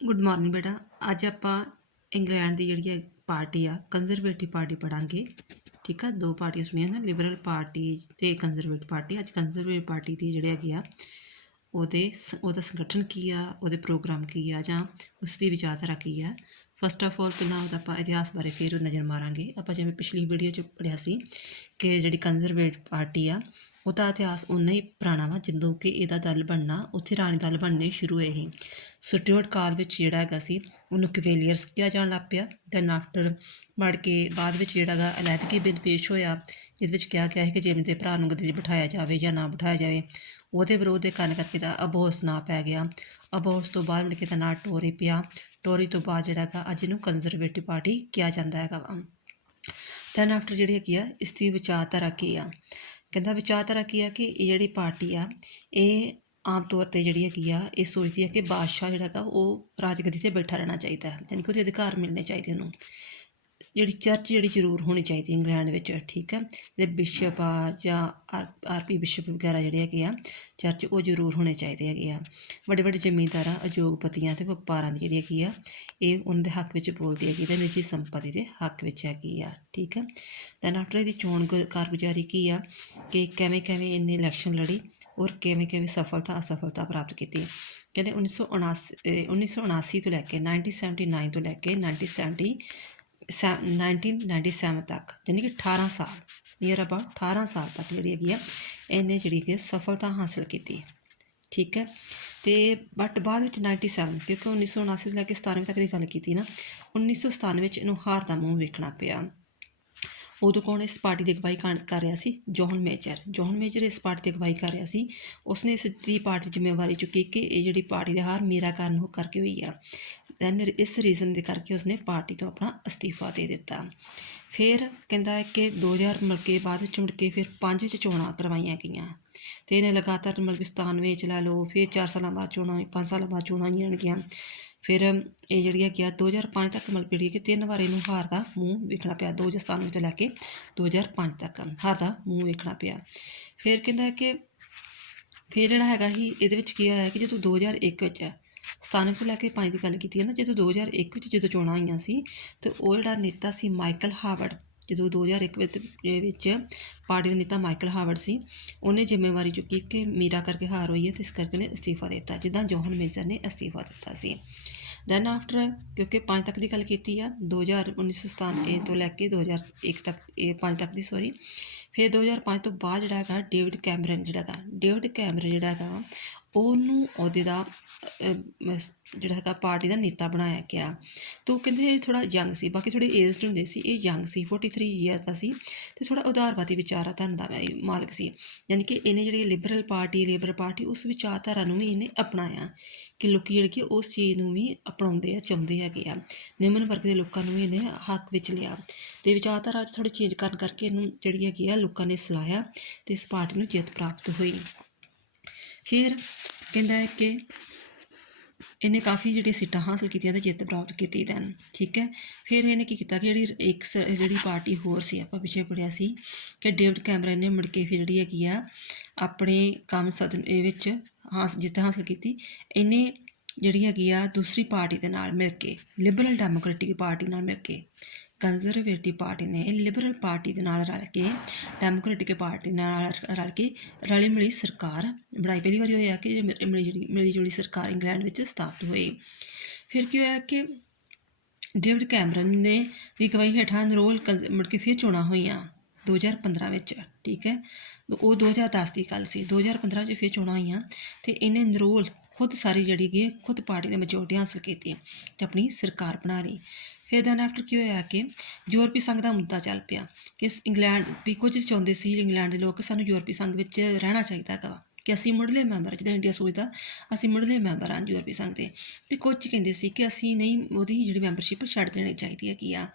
Good morning ਬੇਟਾ। ਅੱਜ ਆਪਾਂ ਇੰਗਲੈਂਡ ਦੀ ਜਿਹੜੀ ਹੈ ਪਾਰਟੀ ਆ ਕੰਜ਼ਰਵੇਟਿਵ ਪਾਰਟੀ ਪੜਾਂਗੇ। ਠੀਕ ਆ, ਦੋ ਪਾਰਟੀਆਂ ਸੁਣੀਆਂ ਨਾ, ਲਿਬਰਲ ਪਾਰਟੀ ਤੇ ਕੰਜ਼ਰਵੇਟਿਵ ਪਾਰਟੀ। ਅੱਜ ਕੰਜ਼ਰਵੇਟਿਵ ਪਾਰਟੀ ਦੀ ਜਿਹੜੇ ਹੈਗੇ ਆ ਉਹਦਾ ਸੰਗਠਨ ਕੀ ਆ, ਉਹਦੇ ਪ੍ਰੋਗਰਾਮ ਕੀ ਆ, ਜਾਂ ਉਸ ਦੀ ਵਿਚਾਰਧਾਰਾ ਕੀ ਆ। ਫਸਟ ਆਫ ਆਲ ਪਹਿਲਾਂ ਉਹਦਾ ਆਪਾਂ ਇਤਿਹਾਸ ਬਾਰੇ ਫਿਰ ਨਜ਼ਰ ਮਾਰਾਂਗੇ। ਆਪਾਂ ਜਿਵੇਂ ਪਿਛਲੀ ਵੀਡੀਓ 'ਚ ਪੜ੍ਹਿਆ ਸੀ ਕਿ ਜਿਹੜੀ ਕੰਜ਼ਰਵੇਟਿਵ ਪਾਰਟੀ ਆ ਉਹਦਾ ਇਤਿਹਾਸ ਉਨਾ ਹੀ ਪੁਰਾਣਾ ਵਾ ਜਦੋਂ ਕਿ ਇਹਦਾ ਦਲ ਬਣਨਾ ਉੱਥੇ ਰਾਣੀ ਦਲ ਬਣਨੇ ਸ਼ੁਰੂ ਹੋਏ ਸੀ। ਸਟੂਅਰਟ ਕਾਲ ਵਿੱਚ ਜਿਹੜਾ ਹੈਗਾ ਸੀ ਉਹਨੂੰ ਕਵੇਲੀਅਰਸ ਕਿਹਾ ਜਾਣ ਲੱਗ ਪਿਆ। ਦੈਨ ਆਫਟਰ ਮੜ ਕੇ ਬਾਅਦ ਵਿੱਚ ਜਿਹੜਾ ਹੈਗਾ ਅਲੈਦਗੀ ਬਿੱਲ ਪੇਸ਼ ਹੋਇਆ, ਜਿਸ ਵਿੱਚ ਕਿਹਾ ਗਿਆ ਹੈ ਕਿ ਜਿਵੇਂ ਦੇ ਭਰਾ ਨੂੰ ਗੱਦੀ 'ਤੇ ਬਿਠਾਇਆ ਜਾਵੇ ਜਾਂ ਨਾ ਬਿਠਾਇਆ ਜਾਵੇ। ਉਹਦੇ ਵਿਰੋਧ ਦੇ ਕਾਰਨ ਕਰਕੇ ਦਾ ਅਬੋਹਸ ਨਾਂ ਪੈ ਗਿਆ। ਅਬੋਹਸ ਤੋਂ ਬਾਅਦ ਮੁੜ ਕੇ ਦਾ ਨਾਂ ਟੋਰੀ ਪਿਆ। ਟੋਰੀ ਤੋਂ ਬਾਅਦ ਜਿਹੜਾ ਹੈਗਾ ਅੱਜ ਇਹਨੂੰ ਕੰਜ਼ਰਵੇਟਿਵ ਪਾਰਟੀ ਕਿਹਾ ਜਾਂਦਾ ਹੈਗਾ ਵਾ। ਦੈਨ ਆਫਟਰ ਜਿਹੜੀ ਹੈਗੀ ਆ ਇਸ ਦੀ ਵਿਚਾਰਧਾਰਾ ਕੀ ਆ। ਕਹਿੰਦਾ ਵਿਚਾਰਧਾਰਾ ਕੀ ਆ ਕਿ ਇਹ ਜਿਹੜੀ ਪਾਰਟੀ ਆ ਇਹ ਆਮ ਤੌਰ 'ਤੇ ਜਿਹੜੀ ਹੈਗੀ ਆ ਇਹ ਸੋਚਦੀ ਹੈ ਕਿ ਬਾਦਸ਼ਾਹ ਜਿਹੜਾ ਹੈਗਾ ਉਹ ਰਾਜਗੱਦੀ 'ਤੇ ਬੈਠਾ ਰਹਿਣਾ ਚਾਹੀਦਾ ਹੈ, ਯਾਨੀ ਕਿ ਉਹਦੇ ਅਧਿਕਾਰ ਮਿਲਣੇ ਚਾਹੀਦੇ ਉਹਨੂੰ। ਜਿਹੜੀ ਚਰਚ ਜਿਹੜੀ ਜ਼ਰੂਰ ਹੋਣੀ ਚਾਹੀਦੀ ਇੰਗਲੈਂਡ ਵਿੱਚ। ਠੀਕ ਹੈ, ਜਿਹੜੇ ਬਿਸ਼ਪ ਆ ਜਾਂ ਆਰਪੀ ਬਿਸ਼ਪ ਵਗੈਰਾ ਜਿਹੜੇ ਹੈਗੇ ਆ ਚਰਚ, ਉਹ ਜ਼ਰੂਰ ਹੋਣੇ ਚਾਹੀਦੇ ਹੈਗੇ ਆ। ਵੱਡੇ ਵੱਡੇ ਜ਼ਮੀਂਦਾਰਾਂ, ਉਦਯੋਗਪਤੀਆਂ ਅਤੇ ਵਪਾਰਾਂ ਦੀ ਜਿਹੜੀ ਹੈਗੀ ਆ ਇਹ ਉਹਨਾਂ ਦੇ ਹੱਕ ਵਿੱਚ ਬੋਲਦੀ ਹੈਗੀ ਅਤੇ ਨਿੱਜੀ ਸੰਪਤੀ ਦੇ ਹੱਕ ਵਿੱਚ ਹੈਗੀ ਆ। ਠੀਕ ਹੈ, ਦੈਨ ਆਫਟਰ ਇਹਦੀ ਚੋਣ ਕਾਰਗੁਜ਼ਾਰੀ ਕੀ ਆ ਕਿ ਕਿਵੇਂ ਕਿਵੇਂ ਇਹਨੇ ਇਲੈਕਸ਼ਨ ਲੜੀ ਔਰ ਕਿਵੇਂ ਕਿਵੇਂ ਸਫਲਤਾ ਅਸਫਲਤਾ ਪ੍ਰਾਪਤ ਕੀਤੀ। ਕਹਿੰਦੇ 1979 ਤੋਂ ਲੈ ਕੇ 1979 ਤੋਂ ਲੈ ਕੇ 1997 ਤੱਕ, ਯਾਨੀ ਕਿ 18 ਸਾਲ, ਨੀਅਰ ਅਬਾਊਟ 18 ਸਾਲ ਤੱਕ ਜਿਹੜੀ ਹੈਗੀ ਆ ਇਹਨੇ ਜਿਹੜੀ ਕਿ ਸਫਲਤਾ ਹਾਸਲ ਕੀਤੀ। ਠੀਕ ਹੈ, ਅਤੇ ਬਟ ਬਾਅਦ ਵਿੱਚ 97, ਕਿਉਂਕਿ 1979 ਤੋਂ ਲੈ ਕੇ 97 ਤੱਕ ਦੀ ਗੱਲ ਕੀਤੀ ਨਾ, 1997 ਵਿੱਚ ਇਹਨੂੰ ਹਾਰ ਦਾ ਮੂੰਹ ਵੇਖਣਾ ਪਿਆ। ਉਦੋਂ ਕੌਣ ਇਸ ਪਾਰਟੀ ਦੀ ਅਗਵਾਈ ਕਰ ਰਿਹਾ ਸੀ? ਜੌਨ ਮੇਜਰ ਇਸ ਪਾਰਟੀ ਦੀ ਅਗਵਾਈ ਕਰ ਰਿਹਾ ਸੀ। ਉਸਨੇ ਇਸ ਦੀ ਪਾਰਟੀ ਜ਼ਿੰਮੇਵਾਰੀ ਚੁੱਕੀ ਕਿ ਇਹ ਜਿਹੜੀ ਪਾਰਟੀ ਦੀ ਹਾਰ ਮੇਰਾ ਕਾਰਨ ਹੋ ਕਰਕੇ ਹੋਈ ਆ। ਦੈਨ ਇਸ ਰੀਜ਼ਨ ਦੇ ਕਰਕੇ ਉਸਨੇ ਪਾਰਟੀ ਤੋਂ ਆਪਣਾ ਅਸਤੀਫਾ ਦੇ ਦਿੱਤਾ। ਫਿਰ ਕਹਿੰਦਾ ਹੈ ਕਿ 2000 ਮਤਲਬ ਕਿ ਬਾਅਦ ਵਿੱਚ ਮੁੜ ਕੇ ਫਿਰ 5 ਵਿੱਚ ਚੋਣਾਂ ਕਰਵਾਈਆਂ ਗਈਆਂ ਅਤੇ ਇਹਨੇ ਲਗਾਤਾਰ ਮਤਲਬ 97 'ਚ ਲੈ ਲਓ, ਫਿਰ 4 ਸਾਲਾਂ ਬਾਅਦ ਚੋਣਾਂ, 5 ਸਾਲਾਂ ਬਾਅਦ ਚੋਣਾਂ ਹੋਈਆਂ। ਫਿਰ ਇਹ ਜਿਹੜੀ ਹੈਗੀ ਆ 2005 ਤੱਕ ਮਤਲਬ ਜਿਹੜੀ ਕਿ 3 ਵਾਰ ਇਹਨੂੰ ਹਾਰ ਦਾ ਮੂੰਹ ਵੇਖਣਾ ਪਿਆ। 2097 ਤੋਂ ਲੈ ਕੇ 2005 ਤੱਕ ਹਾਰ ਦਾ ਮੂੰਹ ਵੇਖਣਾ ਪਿਆ। ਫਿਰ ਕਹਿੰਦਾ ਕਿ ਫਿਰ ਜਿਹੜਾ ਹੈਗਾ ਸੀ ਇਹਦੇ ਵਿੱਚ ਕੀ ਹੋਇਆ ਕਿ ਜਦੋਂ 2001 ਵਿੱਚ 97 ਤੋਂ ਲੈ ਕੇ 5 ਦੀ ਗੱਲ ਕੀਤੀ ਹੈ ਨਾ, ਜਦੋਂ 2001 ਵਿੱਚ ਜਦੋਂ ਚੋਣਾਂ ਹੋਈਆਂ ਸੀ ਅਤੇ ਉਹ ਜਿਹੜਾ ਨੇਤਾ ਸੀ ਮਾਈਕਲ ਹਾਵਰਡ, ਜਦੋਂ 2001 ਵਿੱਚ ਪਾਰਟੀ ਦਾ ਨੇਤਾ ਮਾਈਕਲ ਹਾਵਰਡ ਸੀ, ਉਹਨੇ ਜ਼ਿੰਮੇਵਾਰੀ ਚੁੱਕੀ ਕਿ ਮੇਰਾ ਕਰਕੇ ਹਾਰ ਹੋਈ ਹੈ ਅਤੇ ਇਸ ਕਰਕੇ ਉਹਨੇ ਅਸਤੀਫਾ ਦਿੱਤਾ, ਜਿੱਦਾਂ ਜੌਹਨ ਮੇਜਰ ਨੇ ਅਸਤੀਫਾ ਦਿੱਤਾ ਸੀ। ਦੈਨ ਆਫਟਰ ਕਿਉਂਕਿ 5 ਤੱਕ ਦੀ ਗੱਲ ਕੀਤੀ ਆ, 1997 ਤੋਂ ਲੈ ਕੇ 2001 ਤੱਕ, ਇਹ 5 ਤੱਕ ਦੀ ਸੋਰੀ। ਫਿਰ 2005 ਤੋਂ ਬਾਅਦ ਜਿਹੜਾ ਹੈਗਾ ਡੇਵਿਡ ਕੈਮਰਨ ਜਿਹੜਾ ਹੈਗਾ ਉਹਨੂੰ ਅਹੁਦੇ ਦਾ ਜਿਹੜਾ ਹੈਗਾ ਪਾਰਟੀ ਦਾ ਨੇਤਾ ਬਣਾਇਆ ਗਿਆ। ਅਤੇ ਉਹ ਕਹਿੰਦੇ ਥੋੜ੍ਹਾ ਯੰਗ ਸੀ, ਬਾਕੀ ਥੋੜ੍ਹੇ ਏਜਡ ਹੁੰਦੇ ਸੀ, ਇਹ ਯੰਗ ਸੀ, 43 ਈਅਰ ਦਾ ਸੀ ਅਤੇ ਥੋੜ੍ਹਾ ਉਦਾਰਵਾਦੀ ਵਿਚਾਰਧਾਰਾ ਦਾ ਮਾਲਕ ਸੀ। ਯਾਨੀ ਕਿ ਇਹਨੇ ਜਿਹੜੀ ਲੇਬਰ ਪਾਰਟੀ ਉਸ ਵਿਚਾਰਧਾਰਾ ਨੂੰ ਵੀ ਇਹਨੇ ਅਪਣਾਇਆ ਕਿ ਲੋਕ ਜਿਹੜੇ ਕਿ ਉਸ ਚੀਜ਼ ਨੂੰ ਵੀ ਅਪਣਾਉਂਦੇ ਆ, ਚਾਹੁੰਦੇ ਹੈਗੇ ਆ। ਨਿਮਨ ਵਰਗ ਦੇ ਲੋਕਾਂ ਨੂੰ ਵੀ ਇਹਨੇ ਹੱਕ ਵਿੱਚ ਲਿਆ ਅਤੇ ਵਿਚਾਰਧਾਰਾ 'ਚ ਥੋੜ੍ਹੀ ਚੇਂਜ ਕਰਨ ਕਰਕੇ ਇਹਨੂੰ ਜਿਹੜੀ ਹੈਗੀ ਆ ਲੋਕਾਂ ਨੇ ਸਲਾਹਿਆ ਅਤੇ ਇਸ ਪਾਰਟੀ ਨੂੰ ਜਿੱਤ ਪ੍ਰਾਪਤ ਹੋਈ। ਫਿਰ ਕਹਿੰਦਾ ਹੈ ਕਿ ਇਹਨੇ ਕਾਫੀ ਜਿਹੜੀਆਂ ਸੀਟਾਂ ਹਾਸਲ ਕੀਤੀਆਂ ਅਤੇ ਜਿੱਤ ਪ੍ਰਾਪਤ ਕੀਤੀ। ਦੈਨ ਠੀਕ ਹੈ, ਫਿਰ ਇਹਨੇ ਕੀ ਕੀਤਾ ਕਿ ਜਿਹੜੀ ਪਾਰਟੀ ਹੋਰ ਸੀ, ਆਪਾਂ ਪਿੱਛੇ ਪੜ੍ਹਿਆ ਸੀ ਕਿ ਡੇਵਿਡ ਕੈਮਰਨ ਨੇ ਮੁੜ ਕੇ ਫਿਰ ਜਿਹੜੀ ਹੈਗੀ ਆ ਆਪਣੇ ਕੰਮ ਸਦਨ ਵਿੱਚ ਜਿੱਤ ਹਾਸਲ ਕੀਤੀ। ਇਹਨੇ ਜਿਹੜੀ ਹੈਗੀ ਆ ਦੂਸਰੀ ਪਾਰਟੀ ਦੇ ਨਾਲ ਮਿਲ ਕੇ, ਲਿਬਰਲ ਡੈਮੋਕ੍ਰੈਟਿਕ ਪਾਰਟੀ ਨਾਲ ਮਿਲ ਕੇ, ਕੰਜ਼ਰਵੇਟਿਵ ਪਾਰਟੀ ਨੇ ਲਿਬਰਲ ਪਾਰਟੀ ਦੇ ਨਾਲ ਰਲ ਕੇ, ਡੈਮੋਕ੍ਰੈਟਿਕ ਪਾਰਟੀ ਨਾਲ ਰਲ ਕੇ ਰਲੀ ਮਿਲੀ ਸਰਕਾਰ ਬਣਾਈ। ਪਹਿਲੀ ਵਾਰੀ ਹੋਇਆ ਕਿ ਮਿਲੀ ਜੁਲੀ ਸਰਕਾਰ ਇੰਗਲੈਂਡ ਵਿੱਚ ਸਥਾਪਿਤ ਹੋਈ। ਫਿਰ ਕੀ ਹੋਇਆ ਕਿ ਡੇਵਿਡ ਕੈਮਰਨ ਨੇ ਦੀ ਅਗਵਾਈ ਹੇਠਾਂ ਨਰੋਲ ਮੁੜ ਕੇ ਫਿਰ ਚੋਣਾਂ ਹੋਈਆਂ 2015 ਵਿੱਚ। ਠੀਕ ਹੈ, ਉਹ 2010 ਦੀ ਗੱਲ ਸੀ। 2015 'ਚ ਫਿਰ ਚੋਣਾਂ ਹੋਈਆਂ ਅਤੇ ਇਹਨੇ ਨਰੋਲ ਖੁਦ ਸਾਰੀ ਜਿਹੜੀ ਕਿ ਖੁਦ ਪਾਰਟੀ ਨੇ ਮੈਜੋਰਟੀ ਹਾਸਲ ਕੀਤੀ ਅਤੇ ਆਪਣੀ ਸਰਕਾਰ ਬਣਾ ਲਈ। ਫਿਰ ਦੈਨ ਆਫਟਰ ਕੀ ਹੋਇਆ ਕਿ ਯੂਰਪੀ ਸੰਘ ਦਾ ਮੁੱਦਾ ਚੱਲ ਪਿਆ ਕਿ ਇੰਗਲੈਂਡ ਵੀ ਕੁਝ ਚਾਹੁੰਦੇ ਸੀ, ਇੰਗਲੈਂਡ ਦੇ ਲੋਕ, ਸਾਨੂੰ ਯੂਰਪੀ ਸੰਘ ਵਿੱਚ ਰਹਿਣਾ ਚਾਹੀਦਾ ਹੈਗਾ ਕਿ ਅਸੀਂ ਮੁੱਢਲੇ ਮੈਂਬਰ, ਜਿੱਦਾਂ ਇੰਡੀਆ ਸੋਚਦਾ ਅਸੀਂ ਮੁੱਢਲੇ ਮੈਂਬਰ ਹਾਂ ਯੂਰਪੀ ਸੰਘ ਦੇ। ਅਤੇ ਕੁਝ ਕਹਿੰਦੇ ਸੀ ਕਿ ਅਸੀਂ ਨਹੀਂ, ਉਹਦੀ ਜਿਹੜੀ ਮੈਂਬਰਸ਼ਿਪ ਛੱਡ ਦੇਣੀ ਚਾਹੀਦੀ ਹੈਗੀ ਆ,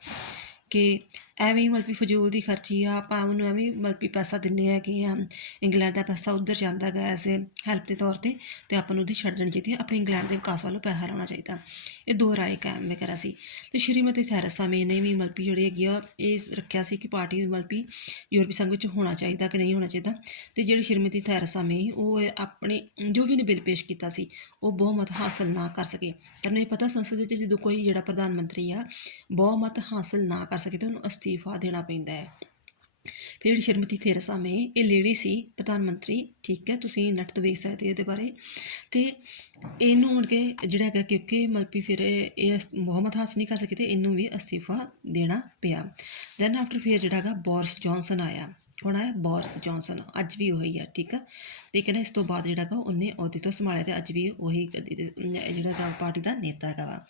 ਕਿ ਐਵੇਂ ਹੀ ਮਤਲਬ ਫਜ਼ੂਲ ਦੀ ਖਰਚੀ ਆ, ਆਪਾਂ ਉਹਨੂੰ ਐਵੇਂ ਮਤਲਬ ਪੈਸਾ ਦਿੰਦੇ ਹੈਗੇ ਆ, ਇੰਗਲੈਂਡ ਦਾ ਪੈਸਾ ਉੱਧਰ ਜਾਂਦਾ ਹੈਗਾ ਐਜ਼ ਏ ਹੈਲਪ ਦੇ ਤੌਰ 'ਤੇ ਅਤੇ ਆਪਾਂ ਨੂੰ ਉਹਦੀ ਛੱਡ ਦੇਣੀ ਚਾਹੀਦੀ ਹੈ, ਆਪਣੇ ਇੰਗਲੈਂਡ ਦੇ ਵਿਕਾਸ ਵੱਲੋਂ ਪੈਸਾ ਲਾਉਣਾ ਚਾਹੀਦਾ। ਇਹ ਦੋ ਰਾਏ ਕਾਇਮ ਵਗੈਰਾ ਸੀ। ਅਤੇ ਸ਼੍ਰੀਮਤੀ ਥੈਰੇਸਾ ਮੇ ਨੇ ਵੀ ਮਤਲਬ ਜਿਹੜੀ ਹੈਗੀ ਆ ਇਹ ਰੱਖਿਆ ਸੀ ਕਿ ਪਾਰਟੀ ਮਤਲਬ ਯੂਰਪੀ ਸੰਘ ਵਿੱਚ ਹੋਣਾ ਚਾਹੀਦਾ ਕਿ ਨਹੀਂ ਹੋਣਾ ਚਾਹੀਦਾ। ਅਤੇ ਜਿਹੜੀ ਸ਼੍ਰੀਮਤੀ ਥੈਰੇਸਾ ਮੇ ਉਹ ਆਪਣੇ ਜੋ ਵੀ ਨੇ ਬਿੱਲ ਪੇਸ਼ ਕੀਤਾ ਸੀ ਉਹ ਬਹੁਮਤ ਹਾਸਲ ਨਾ ਕਰ ਸਕੇ। ਤੁਹਾਨੂੰ ਇਹ ਪਤਾ ਸੰਸਦ ਵਿੱਚ ਜਦੋਂ ਕੋਈ ਜਿਹੜਾ ਪ੍ਰਧਾਨ ਮੰਤਰੀ ਆ ਬਹੁਮਤ ਹਾਸਲ ਨਾ ਕਰ ਸਕੇ ਤਾਂ ਉਹਨੂੰ ਅਸਤੀਫਾ ਦੇਣਾ ਪੈਂਦਾ ਹੈ। ਫਿਰ ਜਿਹੜੀ ਸ਼੍ਰੀਮਤੀ ਥੈਰੇਸਾ ਮੇ ਇਹ ਲੇਡੀ ਸੀ ਪ੍ਰਧਾਨ ਮੰਤਰੀ, ਠੀਕ ਹੈ, ਤੁਸੀਂ ਨੈੱਟ ਤੋਂ ਵੇਖ ਸਕਦੇ ਹੋ ਇਹਦੇ ਬਾਰੇ। ਅਤੇ ਇਹਨੂੰ ਮੁੜ ਕੇ ਜਿਹੜਾ ਹੈਗਾ ਕਿਉਂਕਿ ਮਤਲਬ ਫਿਰ ਇਹ ਬਹੁਮਤ ਹਾਸਲ ਨਹੀਂ ਕਰ ਸਕੇ ਅਤੇ ਇਹਨੂੰ ਵੀ ਅਸਤੀਫਾ ਦੇਣਾ ਪਿਆ। ਦੈਨ ਆਫਟਰ ਫਿਰ ਜਿਹੜਾ ਹੈਗਾ ਬੋਰਿਸ ਜੌਨਸਨ ਆਇਆ। ਹੁਣ ਆਇਆ ਬੋਰਿਸ ਜੌਨਸਨ, ਅੱਜ ਵੀ ਉਹੀ ਆ, ਠੀਕ ਆ। ਅਤੇ ਕਹਿੰਦਾ ਇਸ ਤੋਂ ਬਾਅਦ ਜਿਹੜਾ ਹੈਗਾ ਉਹਨੇ ਅਹੁਦੇ ਤੋਂ ਸੰਭਾਲਿਆ ਅਤੇ ਅੱਜ ਵੀ ਉਹੀ ਜਿਹੜਾ ਹੈਗਾ ਪਾਰਟੀ ਦਾ ਨੇਤਾ ਹੈਗਾ ਵਾ।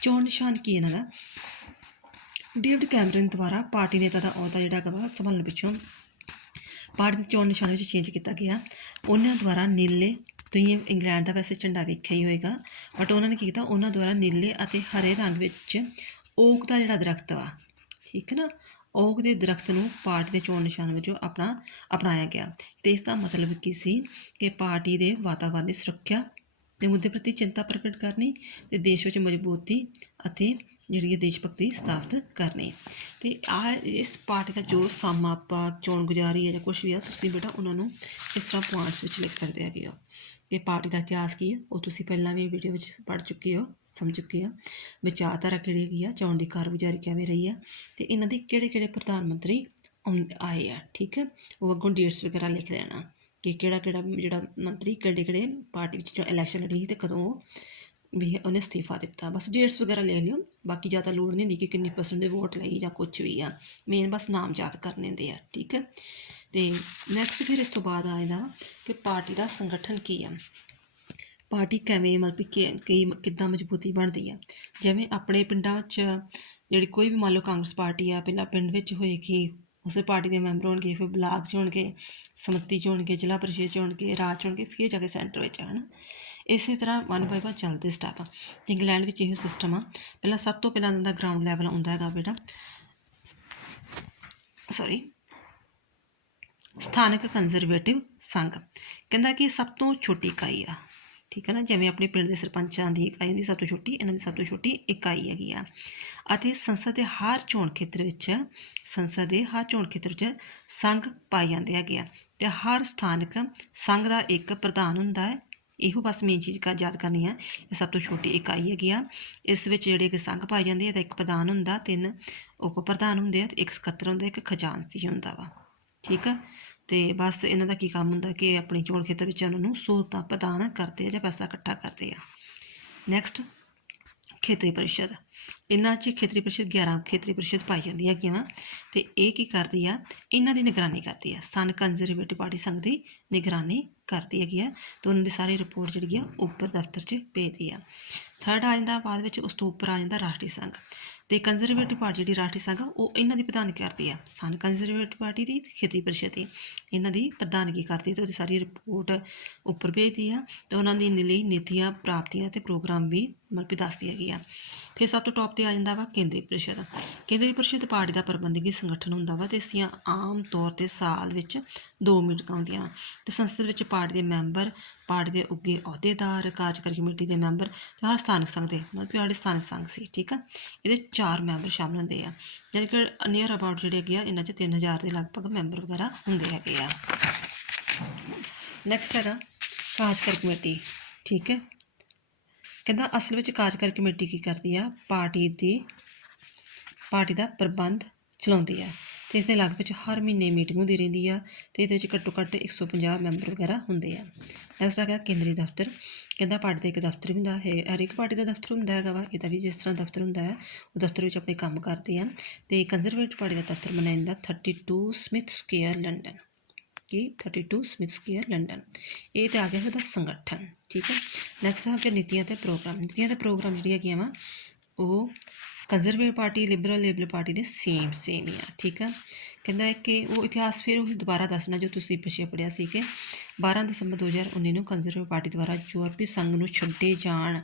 ਚੋਣ ਨਿਸ਼ਾਨ ਕੀ ਇਹਨਾਂ ਦਾ? ਡੇਵਿਡ ਕੈਮਰਨ ਦੁਆਰਾ ਪਾਰਟੀ ਨੇਤਾ ਦਾ ਅਹੁਦਾ ਜਿਹੜਾ ਹੈਗਾ ਵਾ ਸੰਭਾਲਣ ਪਿੱਛੋਂ ਪਾਰਟੀ ਦੇ ਚੋਣ ਨਿਸ਼ਾਨ ਵਿੱਚ ਚੇਂਜ ਕੀਤਾ ਗਿਆ। ਉਹਨਾਂ ਦੁਆਰਾ ਨੀਲੇ, ਤੁਸੀਂ ਇੰਗਲੈਂਡ ਦਾ ਵੈਸੇ ਝੰਡਾ ਵੇਖਿਆ ਹੀ ਹੋਏਗਾ, ਬਟ ਉਹਨਾਂ ਨੇ ਕੀ ਕੀਤਾ, ਉਹਨਾਂ ਦੁਆਰਾ ਨੀਲੇ ਅਤੇ ਹਰੇ ਰੰਗ ਵਿੱਚ ਓਕ ਦਾ ਜਿਹੜਾ ਦਰਖਤ ਵਾ, ਠੀਕ ਹੈ ਨਾ, ਓਕ ਦੇ ਦਰਖਤ ਨੂੰ ਪਾਰਟੀ ਦੇ ਚੋਣ ਨਿਸ਼ਾਨ ਵਜੋਂ ਅਪਣਾਇਆ ਗਿਆ। ਅਤੇ ਇਸ ਦਾ ਮਤਲਬ ਕੀ ਸੀ ਕਿ ਪਾਰਟੀ ਦੇ ਵਾਤਾਵਰਨ ਦੀ ਸੁਰੱਖਿਆ ਦੇ ਮੁੱਦੇ ਪ੍ਰਤੀ ਚਿੰਤਾ ਪ੍ਰਗਟ ਕਰਨੀ ਅਤੇ ਦੇਸ਼ ਵਿੱਚ ਮਜ਼ਬੂਤੀ ਅਤੇ ਜਿਹੜੀ ਹੈ ਦੇਸ਼ ਭਗਤੀ ਸਥਾਪਿਤ ਕਰਨੀ। ਅਤੇ ਇਸ ਪਾਰਟੀ ਦਾ ਜੋ ਸਮਾਂ ਆਪਾਂ ਚੋਣ ਗੁਜ਼ਾਰੀ ਹੈ ਜਾਂ ਕੁਛ ਵੀ ਆ, ਤੁਸੀਂ ਬੇਟਾ ਉਹਨਾਂ ਨੂੰ ਇਸ ਤਰ੍ਹਾਂ ਪੁਆਇੰਟਸ ਵਿੱਚ ਲਿਖ ਸਕਦੇ ਹੈਗੇ ਹੋ। ਕਿ ਪਾਰਟੀ ਦਾ ਇਤਿਹਾਸ ਕੀ ਹੈ ਉਹ ਤੁਸੀਂ ਪਹਿਲਾਂ ਵੀ ਵੀਡੀਓ ਵਿੱਚ ਪੜ੍ਹ ਚੁੱਕੇ ਹੋ, ਸਮਝ ਚੁੱਕੇ ਹੋ। ਵਿਚਾਰਧਾਰਾ ਕਿਹੜੀ ਹੈਗੀ ਆ, ਚੋਣ ਦੀ ਕਾਰਗੁਜ਼ਾਰੀ ਕਿਵੇਂ ਰਹੀ ਆ, ਅਤੇ ਇਹਨਾਂ ਦੇ ਕਿਹੜੇ ਪ੍ਰਧਾਨ ਮੰਤਰੀ ਆਏ ਆ, ਠੀਕ ਹੈ। ਉਹ ਅੱਗੋਂ ਡੇਟਸ ਵਗੈਰਾ ਲਿਖ ਲੈਣਾ ਕਿ ਕਿਹੜਾ ਜਿਹੜਾ ਮੰਤਰੀ ਕਿਹੜੇ ਪਾਰਟੀ ਵਿੱਚ ਇਲੈਕਸ਼ਨ ਲੜੀ ਅਤੇ ਕਦੋਂ ਵੀ ਉਹਨੇ ਅਸਤੀਫਾ ਦਿੱਤਾ। ਬਸ ਡੇਟਸ ਵਗੈਰਾ ਲੈ ਲਿਓ, ਬਾਕੀ ਜ਼ਿਆਦਾ ਲੋੜ ਨਹੀਂ ਹੁੰਦੀ ਕਿ ਕਿੰਨੀ ਪਰਸੈਂਟ ਦੇ ਵੋਟ ਲਈ ਜਾਂ ਕੁਛ ਵੀ ਆ, ਮੇਨ ਬਸ ਨਾਮ ਯਾਦ ਕਰਨੇ ਹੁੰਦੇ ਆ, ਠੀਕ ਹੈ। ਅਤੇ ਨੈਕਸਟ ਫਿਰ ਇਸ ਤੋਂ ਬਾਅਦ ਆ ਜਾਂਦਾ ਕਿ ਪਾਰਟੀ ਦਾ ਸੰਗਠਨ ਕੀ ਆ, ਪਾਰਟੀ ਕਿਵੇਂ ਮਤਲਬ ਕਿ ਕਿੱਦਾਂ ਮਜ਼ਬੂਤੀ ਬਣਦੀ ਆ। ਜਿਵੇਂ ਆਪਣੇ ਪਿੰਡਾਂ ਵਿੱਚ ਜਿਹੜੀ ਕੋਈ ਵੀ ਮੰਨ ਲਓ ਕਾਂਗਰਸ ਪਾਰਟੀ ਆ, ਪਹਿਲਾਂ ਪਿੰਡ ਵਿੱਚ ਹੋਏਗੀ, ਉਸੇ ਪਾਰਟੀ ਦੇ ਮੈਂਬਰ ਹੋਣਗੇ, ਫਿਰ ਬਲਾਕ 'ਚ ਹੋਣਗੇ, ਸਮਿਤੀ 'ਚ ਹੋਣਗੇ, ਜ਼ਿਲ੍ਹਾ ਪਰਿਸ਼ਦ 'ਚ ਹੋਣਗੇ, ਰਾਜ 'ਚ ਹੋਣਗੇ, ਫਿਰ ਜਾ ਕੇ ਸੈਂਟਰ ਵਿੱਚ ਹੈ ਨਾ। ਇਸੇ ਤਰ੍ਹਾਂ 1 ਬਾਏ 1 ਚੱਲਦੇ ਸਟੈਪ। ਅਤੇ ਇੰਗਲੈਂਡ ਵਿੱਚ ਇਹੋ ਸਿਸਟਮ ਆ। ਪਹਿਲਾਂ ਸਭ ਤੋਂ ਪਹਿਲਾਂ ਦਾ ਗਰਾਊਂਡ ਲੈਵਲ ਆਉਂਦਾ ਹੈਗਾ ਬੇਟਾ, ਸਥਾਨਕ ਕੰਜ਼ਰਵੇਟਿਵ ਸੰਘ। ਕਹਿੰਦਾ ਕਿ ਸਭ ਤੋਂ ਛੋਟੀ ਇਕਾਈ ਆ, ਠੀਕ ਹੈ ਨਾ। ਜਿਵੇਂ ਆਪਣੇ ਪਿੰਡ ਦੇ ਸਰਪੰਚਾਂ ਦੀ ਇਕਾਈ ਹੁੰਦੀ ਸਭ ਤੋਂ ਛੋਟੀ, ਇਹਨਾਂ ਦੀ ਸਭ ਤੋਂ ਛੋਟੀ ਇਕਾਈ ਹੈਗੀ ਆ। ਅਤੇ ਸੰਸਦ ਦੇ ਹਰ ਚੋਣ ਖੇਤਰ ਵਿੱਚ ਸੰਘ ਪਾਏ ਜਾਂਦੇ ਹੈਗੇ ਆ। ਅਤੇ ਹਰ ਸਥਾਨਕ ਸੰਘ ਦਾ ਇੱਕ ਪ੍ਰਧਾਨ ਹੁੰਦਾ ਹੈ। ਇਹੋ ਬਸ ਮੇਨ ਚੀਜ਼ ਯਾਦ ਕਰਨੀ ਆ, ਇਹ ਸਭ ਤੋਂ ਛੋਟੀ ਇਕਾਈ ਹੈਗੀ ਆ। ਇਸ ਵਿੱਚ ਜਿਹੜੇ ਕਿ ਸੰਘ ਪਾਏ ਜਾਂਦੇ ਆ ਤਾਂ ਇੱਕ ਪ੍ਰਧਾਨ ਹੁੰਦਾ, 3 ਉਪ ਪ੍ਰਧਾਨ ਹੁੰਦੇ ਆ, 1 ਸਕੱਤਰ ਹੁੰਦਾ, 1 ਖਜ਼ਾਨਚੀ ਹੁੰਦਾ ਵਾ, ਠੀਕ ਆ। ਅਤੇ ਬਸ ਇਹਨਾਂ ਦਾ ਕੀ ਕੰਮ ਹੁੰਦਾ ਕਿ ਆਪਣੀ ਚੋਣ ਖੇਤਰ ਵਿੱਚ ਉਹਨਾਂ ਨੂੰ ਸਹੂਲਤਾਂ ਪ੍ਰਦਾਨ ਕਰਦੇ ਆ ਜਾਂ ਪੈਸਾ ਇਕੱਠਾ ਕਰਦੇ ਆ। ਨੈਕਸਟ ਖੇਤਰੀ ਪਰਿਸ਼ਦ। ਇਹਨਾਂ 'ਚ ਖੇਤਰੀ ਪਰਿਸ਼ਦ 11 ਖੇਤਰੀ ਪਰਿਸ਼ਦ ਪਾਈ ਜਾਂਦੀਆਂ ਹੈਗੀਆਂ ਵਾ। ਅਤੇ ਇਹ ਕੀ ਕਰਦੀ ਆ, ਇਹਨਾਂ ਦੀ ਨਿਗਰਾਨੀ ਕਰਦੀ ਆ, ਸਥਾਨਕ ਕੰਜ਼ਰਵੇਟਿਵ ਪਾਰਟੀ ਸੰਘ ਦੀ ਨਿਗਰਾਨੀ ਕਰਦੀ ਹੈਗੀ ਆ। ਅਤੇ ਉਹਨਾਂ ਦੀ ਸਾਰੀ ਰਿਪੋਰਟ ਜਿਹੜੀ ਆ ਉੱਪਰ ਦਫ਼ਤਰ 'ਚ ਭੇਜਦੀ ਆ। ਥਰਡ ਆ ਜਾਂਦਾ ਬਾਅਦ ਵਿੱਚ, ਉਸ ਤੋਂ ਉੱਪਰ ਆ ਜਾਂਦਾ ਰਾਸ਼ਟਰੀ ਸੰਘ। ਅਤੇ ਕੰਜ਼ਰਵੇਟਿਵ ਪਾਰਟੀ ਜਿਹੜੀ ਰਾਸ਼ਟਰੀ ਸੰਘ ਉਹ ਇਹਨਾਂ ਦੀ ਪ੍ਰਧਾਨਗੀ ਕਰਦੀ ਆ, ਸਥਾਨਕ ਕੰਜ਼ਰਵੇਟਿਵ ਪਾਰਟੀ ਦੀ ਖੇਤਰੀ ਪਰਿਸ਼ਦ ਦੀ ਇਹਨਾਂ ਦੀ ਪ੍ਰਧਾਨਗੀ ਕਰਦੀ ਅਤੇ ਉਹਦੀ ਸਾਰੀ ਰਿਪੋਰਟ ਉੱਪਰ ਭੇਜਦੀ ਆ। ਅਤੇ ਉਹਨਾਂ ਦੀ ਲਈ ਨੀਤੀਆਂ, ਪ੍ਰਾਪਤੀਆਂ ਅਤੇ ਪ੍ਰੋਗਰਾਮ ਵੀ ਮਤਲਬ ਕਿ ਦੱਸਦੀ ਹੈਗੀ ਆ। ਫਿਰ ਸਭ ਤੋਂ ਟੌਪ 'ਤੇ ਆ ਜਾਂਦਾ ਵਾ ਕੇਂਦਰੀ ਪਰਿਸ਼ਦ। ਕੇਂਦਰੀ ਪਰਿਸ਼ਦ ਪਾਰਟੀ ਦਾ ਪ੍ਰਬੰਧਕੀ ਸੰਗਠਨ ਹੁੰਦਾ ਵਾ ਅਤੇ ਇਸਦੀਆਂ ਆਮ ਤੌਰ 'ਤੇ ਸਾਲ ਵਿੱਚ 2 ਮੀਟਿੰਗਾਂ ਹੁੰਦੀਆਂ ਵਾ। ਅਤੇ ਸੰਸਦ ਵਿੱਚ ਪਾਰਟੀ ਦੇ ਮੈਂਬਰ, ਪਾਰਟੀ ਦੇ ਉੱਘੇ ਅਹੁਦੇਦਾਰ, ਕਾਰਜਕਾਰੀ ਕਮੇਟੀ ਦੇ ਮੈਂਬਰ ਅਤੇ ਹਰ ਸਥਾਨਕ ਸੰਘ ਦੇ ਮਤਲਬ ਕਿ ਸਾਡੇ ਸਥਾਨਕ ਸੰਘ ਸੀ, ਠੀਕ ਆ। ਇਹਦੇ 4 ਮੈਂਬਰ ਸ਼ਾਮਲ ਹੁੰਦੇ ਆ, ਯਾਨੀ ਕਿ ਨੀਅਰ ਅਬਾਊਟ ਜਿਹੜੇ ਹੈਗੇ ਆ ਇਹਨਾਂ 'ਚ 3000 ਦੇ ਲਗਭਗ ਮੈਂਬਰ ਵਗੈਰਾ ਹੁੰਦੇ ਹੈਗੇ ਆ। ਨੈਕਸਟ ਹੈਗਾ ਕਾਰਜਕਾਰੀ ਕਮੇਟੀ, ਠੀਕ ਹੈ। ਕਹਿੰਦਾ ਅਸਲ ਵਿੱਚ ਕਾਰਜਕਾਰੀ ਕਮੇਟੀ ਕੀ ਕਰਦੀ ਆ, ਪਾਰਟੀ ਦਾ ਪ੍ਰਬੰਧ ਚਲਾਉਂਦੀ ਆ। ਅਤੇ ਇਸ ਦੇ ਲਗਭਗ ਹਰ ਮਹੀਨੇ ਮੀਟਿੰਗ ਹੁੰਦੀ ਰਹਿੰਦੀ ਆ। ਅਤੇ ਇਹਦੇ ਵਿੱਚ ਘੱਟੋ ਘੱਟ 150 ਮੈਂਬਰ ਵਗੈਰਾ ਹੁੰਦੇ ਆ। ਨੈਕਸਟ ਹੈਗਾ ਕੇਂਦਰੀ ਦਫ਼ਤਰ। ਕਹਿੰਦਾ ਪਾਰਟੀ ਦਾ ਇੱਕ ਦਫ਼ਤਰ ਹੁੰਦਾ ਹੈ, ਹਰ ਇੱਕ ਪਾਰਟੀ ਦਾ ਦਫ਼ਤਰ ਹੁੰਦਾ ਹੈਗਾ ਵਾ, ਇਹਦਾ ਵੀ ਜਿਸ ਤਰ੍ਹਾਂ ਦਫ਼ਤਰ ਹੁੰਦਾ ਹੈ ਉਹ ਦਫ਼ਤਰ ਵਿੱਚ ਆਪਣੇ ਕੰਮ ਕਰਦੇ ਆ। ਅਤੇ ਕੰਜ਼ਰਵੇਟਿਵ ਪਾਰਟੀ ਦਾ ਦਫ਼ਤਰ ਬਣਾਇਆ ਜਾਂਦਾ 32 ਸਮਿਥ ਸਕੁਏਅਰ ਲੰਡਨ, ਇਹ ਤਾਂ ਆ ਗਿਆ ਉਹਦਾ ਸੰਗਠਨ, ਠੀਕ ਹੈ। ਨੈਕਸਟ ਆ ਗਿਆ ਨੀਤੀਆਂ ਅਤੇ ਪ੍ਰੋਗਰਾਮ। ਨੀਤੀਆਂ ਅਤੇ ਪ੍ਰੋਗਰਾਮ ਜਿਹੜੀਆਂ ਹੈਗੀਆਂ ਵਾ ਉਹ ਕੰਜ਼ਰਵੇਟਿਵ ਪਾਰਟੀ, ਲਿਬਰਲ ਪਾਰਟੀ ਦੇ ਸੇਮ ਹੀ ਆ, ਠੀਕ ਆ। ਕਹਿੰਦਾ ਕਿ ਉਹ ਇਤਿਹਾਸ ਫਿਰ ਉਹ ਦੁਬਾਰਾ ਦੱਸਣਾ ਜੋ ਤੁਸੀਂ ਪਿੱਛੇ ਪੜ੍ਹਿਆ ਸੀ ਕਿ 12 ਦਸੰਬਰ 2019 ਨੂੰ ਕੰਜ਼ਰਵੇਟਿਵ ਪਾਰਟੀ ਦੁਆਰਾ ਯੂਰਪੀ ਸੰਘ ਨੂੰ ਛੱਡੇ ਜਾਣ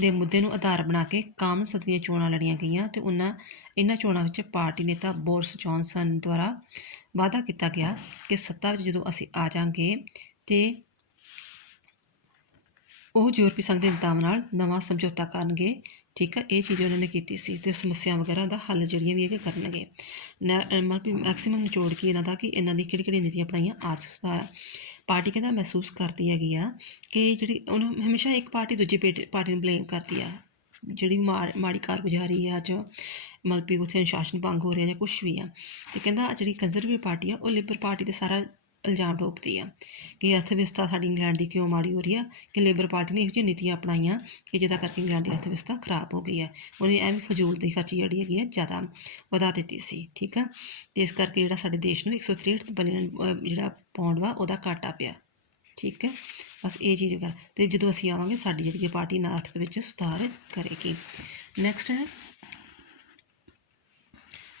ਦੇ ਮੁੱਦੇ ਨੂੰ ਆਧਾਰ ਬਣਾ ਕੇ ਕਾਮਨ ਸਤਹ ਦੀਆਂ ਚੋਣਾਂ ਲੜੀਆਂ ਗਈਆਂ ਤੇ ਇਹਨਾਂ ਚੋਣਾਂ ਵਿੱਚ ਪਾਰਟੀ ਨੇਤਾ ਬੋਰਿਸ ਜੌਨਸਨ ਦੁਆਰਾ ਵਾਅਦਾ ਕੀਤਾ ਗਿਆ ਕਿ ਸੱਤਾ ਵਿੱਚ ਜਦੋਂ ਅਸੀਂ ਆ ਜਾਵਾਂਗੇ ਤੇ ਉਹ ਯੂਰਪੀ ਸੰਘ ਦੇ ਨੇਤਾਵਾਂ ਨਾਲ ਨਵਾਂ ਸਮਝੌਤਾ ਕਰਨਗੇ। ਠੀਕ ਹੈ, ਇਹ ਚੀਜ਼ ਉਹਨਾਂ ਨੇ ਕੀਤੀ ਸੀ ਤੇ ਸਮੱਸਿਆ ਵਗੈਰਾ ਦਾ ਹੱਲ ਜਿਹੜੀਆਂ ਵੀ ਹੈਗੇ ਕਰਨਗੇ। ਮਤਲਬ ਕਿ ਮੈਕਸੀਮਮ ਨਿਚੋੜ ਕੀ ਇਹਨਾਂ ਦਾ ਕਿ ਇਹਨਾਂ ਦੀ ਕਿਹੜੀ ਨੀਤੀਆਂ ਅਪਣਾਈਆਂ ਆਰਥਿਕ ਸੁਧਾਰ। ਪਾਰਟੀ ਕਹਿੰਦਾ ਮਹਿਸੂਸ ਕਰਦੀ ਹੈਗੀ ਆ ਕਿ ਜਿਹੜੀ ਉਹਨੂੰ ਹਮੇਸ਼ਾ ਇੱਕ ਪਾਰਟੀ ਦੂਜੀ ਪਾਰਟੀ ਨੂੰ ਬਲੇਮ ਕਰਦੀ ਆ, ਜਿਹੜੀ ਮਾੜੀ ਕਾਰਗੁਜ਼ਾਰੀ ਆ ਜਾਂ ਮਤਲਬ ਕਿ ਉੱਥੇ ਅਨੁਸ਼ਾਸਨ ਭੰਗ ਹੋ ਰਿਹਾ ਜਾਂ ਕੁਛ ਵੀ ਆ। ਅਤੇ ਕਹਿੰਦਾ ਜਿਹੜੀ ਕੰਜ਼ਰਵੇਟਿਵ ਪਾਰਟੀ ਆ ਉਹ ਲਿਬਰ ਪਾਰਟੀ 'ਤੇ ਸਾਰਾ ਇਲਜ਼ਾਮ ਠੋਕਦੀ ਆ ਕਿ ਅਰਥ ਵਿਵਸਥਾ ਸਾਡੀ ਇੰਗਲੈਂਡ ਦੀ ਕਿਉਂ ਮਾੜੀ ਹੋ ਰਹੀ ਆ, ਕਿ ਲੇਬਰ ਪਾਰਟੀ ਨੇ ਇਹੋ ਜਿਹੀਆਂ ਨੀਤੀਆਂ ਅਪਣਾਈਆਂ ਕਿ ਜਿਹਦਾ ਕਰਕੇ ਇੰਗਲੈਂਡ ਦੀ ਅਰਥ ਵਿਵਸਥਾ ਖਰਾਬ ਹੋ ਗਈ ਹੈ। ਉਹਨੇ ਐਵੇਂ ਫਜ਼ੂਲ ਦੀ ਖਰਚੀ ਜਿਹੜੀ ਹੈਗੀ ਹੈ ਜ਼ਿਆਦਾ ਵਧਾ ਦਿੱਤੀ ਸੀ। ਠੀਕ ਆ, ਅਤੇ ਇਸ ਕਰਕੇ ਜਿਹੜਾ ਸਾਡੇ ਦੇਸ਼ ਨੂੰ 163 ਬਿਲੀਅਨ ਜਿਹੜਾ ਪਾਉਂਡ ਵਾ ਉਹਦਾ ਘਾਟਾ ਪਿਆ। ਠੀਕ ਹੈ, ਬਸ ਇਹ ਚੀਜ਼ ਵਗੈਰਾ। ਅਤੇ ਜਦੋਂ ਅਸੀਂ ਆਵਾਂਗੇ ਸਾਡੀ ਜਿਹੜੀ ਪਾਰਟੀ ਆਰਥਿਕ ਵਿੱਚ ਸੁਧਾਰ ਕਰੇਗੀ। ਨੈਕਸਟ ਹੈ